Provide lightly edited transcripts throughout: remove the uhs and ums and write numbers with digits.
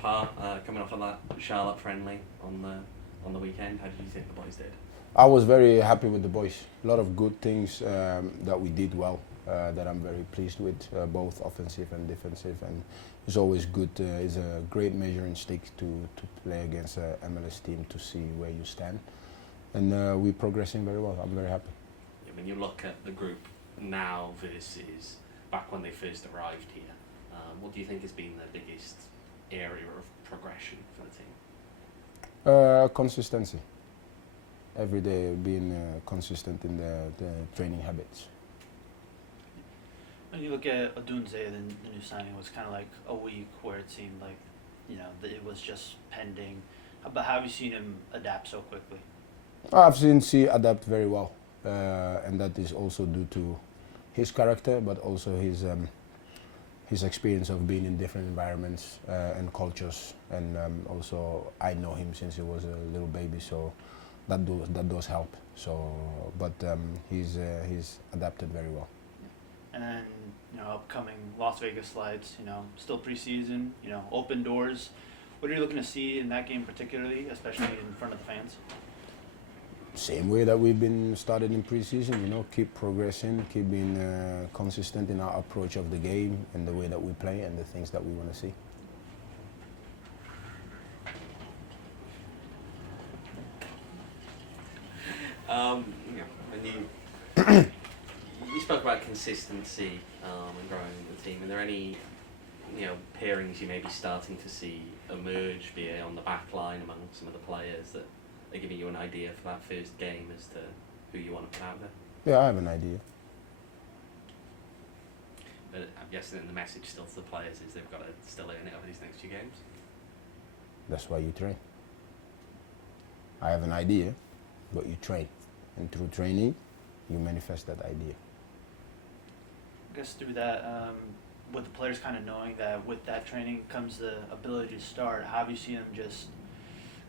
par, coming off of that Charlotte friendly on the weekend. How did you think the boys did? I was very happy with the boys. A lot of good things that we did well, that I'm very pleased with, both offensive and defensive. And it's always good, it's a great measuring stick to play against an MLS team to see where you stand. And we're progressing very well. I'm very happy. Yeah, when you look at the group now versus back when they first arrived here, what do you think has been the biggest area of progression for the team? Consistency. Every day being consistent in the training habits. When you look at Odunze, the new signing was kind of like a week where it seemed like, that it was just pending. But how have you seen him adapt so quickly? I've seen C adapt very well, and that is also due to his character, but also his experience of being in different environments and cultures. And also, I know him since he was a little baby, so that does help. So, but he's adapted very well. And then, upcoming Las Vegas slides, still preseason, open doors. What are you looking to see in that game particularly, especially in front of the fans? Same way that we've been started in preseason, keep progressing, keep being consistent in our approach of the game and the way that we play and the things that we want to see. When you spoke about consistency and growing the team, are there any pairings you may be starting to see emerge, be it on the back line among some of the players, that are giving you an idea for that first game as to who you want to put out there? Yeah, I have an idea. But I'm guessing the message still to the players is they've got to still earn it over these next 2 games. That's why you train. I have an idea, but you train. And through training, you manifest that idea. I guess through that, with the players kind of knowing that with that training comes the ability to start, how have you seen them just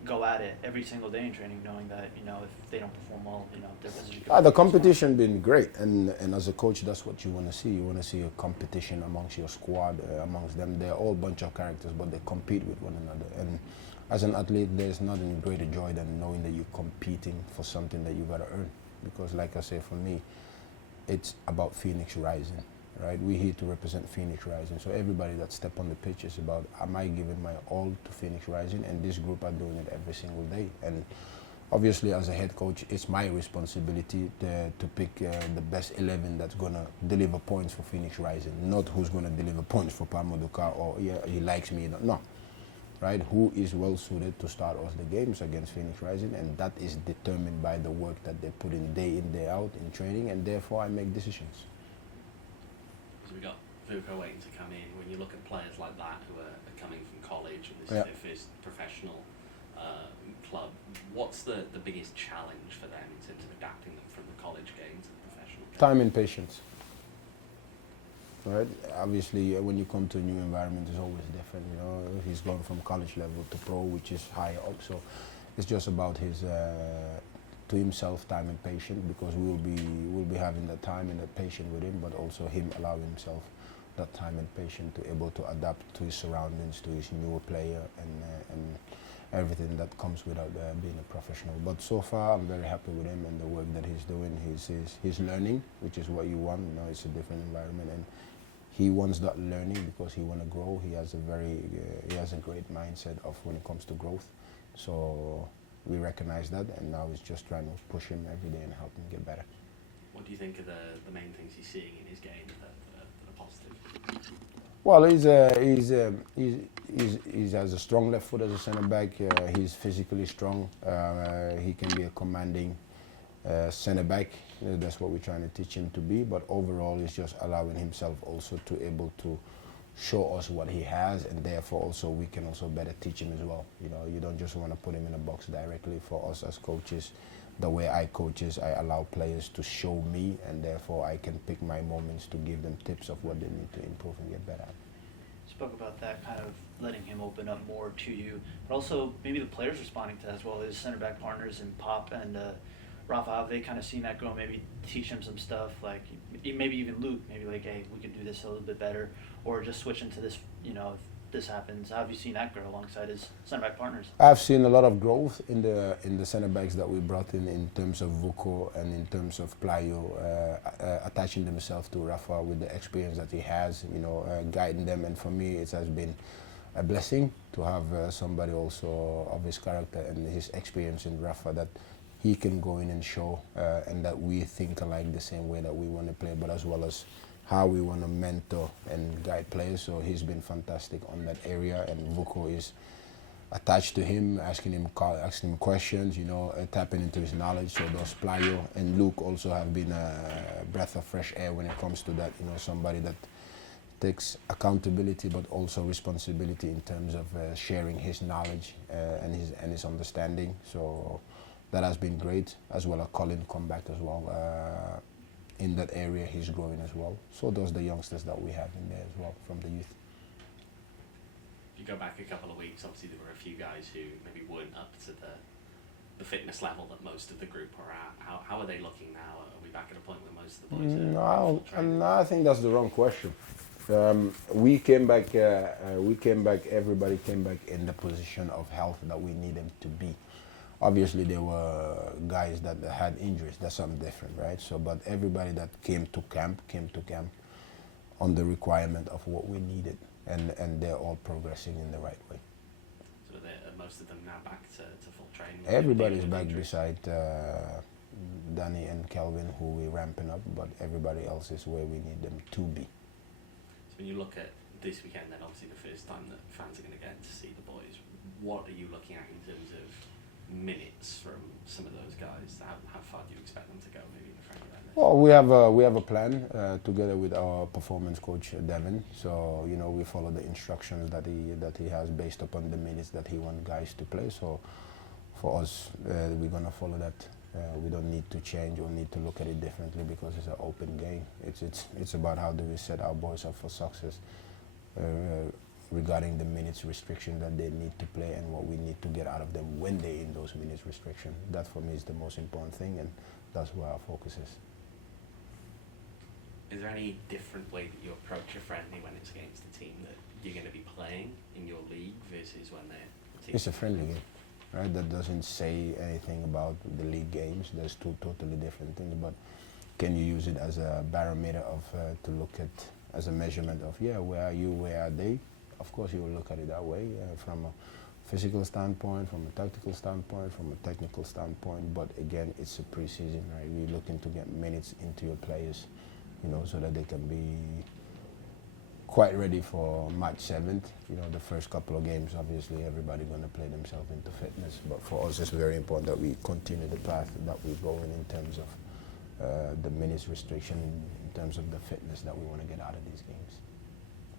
go at it every single day in training, knowing that, if they don't perform well, their position could The competition been great, and as a coach, that's what you want to see. You want to see a competition amongst your squad, amongst them. They're all a bunch of characters, but they compete with one another. And as an athlete, there's nothing greater joy than knowing that you're competing for something that you got to earn. Because like I say, for me, it's about Phoenix Rising, right? We're here to represent Phoenix Rising. So everybody that step on the pitch is about, am I giving my all to Phoenix Rising? And this group are doing it every single day. And obviously, as a head coach, it's my responsibility to pick the best 11 that's going to deliver points for Phoenix Rising, not who's going to deliver points for Pamoduka or he likes me. No. Right? Who is well suited to start off the games against Phoenix Rising, and that is determined by the work that they put in, day out in training, and therefore I make decisions. So we got Vuko waiting to come in. When you look at players like that who are coming from college and this is their first professional club, what's the biggest challenge for them in terms of adapting them from the college game to the professional game? Time and patience. Right? Obviously, when you come to a new environment, it's always different. He's gone from college level to pro, which is higher up. So it's just about his, to himself, time and patience, because we'll be having that time and that patience with him, but also him allowing himself that time and patience to able to adapt to his surroundings, to his newer player, and everything that comes without being a professional. But so far, I'm very happy with him and the work that he's doing. He's learning, which is what you want. It's a different environment, and he wants that learning because he wants to grow. He has a great mindset of when it comes to growth. So we recognize that, and now it's just trying to push him every day and help him get better. What do you think are the main things he's seeing in his game that are positive? Well, he has a strong left foot as a centre back. He's physically strong. He can be a commanding centre back. That's what we're trying to teach him to be. But overall, it's just allowing himself also to able to show us what he has, and therefore also we can also better teach him as well. You don't just want to put him in a box directly. For us as coaches, the way I coach is I allow players to show me, and therefore I can pick my moments to give them tips of what they need to improve and get better at. Spoke about that, kind of letting him open up more to you, but also maybe the players responding to that as well. His center back partners and Pop and Rafa, have they kind of seen that grow? Maybe teach him some stuff, like maybe even Luke, maybe like, hey, we could do this a little bit better, or just switch into this, this happens? How have you seen that grow alongside his center back partners? I've seen a lot of growth in the center backs that we brought in terms of Vuko and in terms of Playo, attaching themselves to Rafa with the experience that he has, guiding them. And for me, it has been a blessing to have somebody also of his character and his experience in Rafa that he can go in and show, and that we think alike the same way that we want to play, but as well as how we want to mentor and guide players. So he's been fantastic on that area, and Vuko is attached to him, asking him questions, tapping into his knowledge. So those Playo and Luke also have been a breath of fresh air when it comes to that. Somebody that takes accountability but also responsibility in terms of sharing his knowledge and his understanding. So that has been great, as well as Colin come back as well. In that area, he's growing as well. So those are the youngsters that we have in there as well from the youth. If you go back a couple of weeks, obviously there were a few guys who maybe weren't up to the fitness level that most of the group are at. How are they looking now? Are we back at a point where most of the boys are full training? No, I think that's the wrong question. We came back. Everybody came back in the position of health that we need them to be. Obviously, there were guys that had injuries. That's something different, right? So, but everybody that came to camp on the requirement of what we needed, and they're all progressing in the right way. So, are most of them now back to full training? Everybody's back beside Danny and Kelvin, who we're ramping up, but everybody else is where we need them to be. So, when you look at this weekend, then obviously the first time that fans are going to get to see the boys, what are you looking at in terms of minutes from some of those guys? How far do you expect them to go, maybe in the friendly like this? Well, we have a plan together with our performance coach Devin. So we follow the instructions that he has based upon the minutes that he wants guys to play. So for us, we're gonna follow that. We don't need to change or need to look at it differently because it's an open game. It's about how do we set our boys up for success. Regarding the minutes restriction that they need to play and what we need to get out of them when they're in those minutes restriction. That for me is the most important thing, and that's where our focus is. Is there any different way that you approach a friendly when it's against the team that you're going to be playing in your league versus when they're... It's a friendly game, right? That doesn't say anything about the league games. There's two totally different things, but can you use it as a barometer of to look at, as a measurement of, where are you, where are they? Of course, you will look at it that way from a physical standpoint, from a tactical standpoint, from a technical standpoint. But again, it's a preseason, right? We're looking to get minutes into your players, so that they can be quite ready for March 7th. The first couple of games, obviously, everybody's going to play themselves into fitness. But for us, it's very important that we continue the path that we're going in terms of the minutes restriction, in terms of the fitness that we want to get out of these games.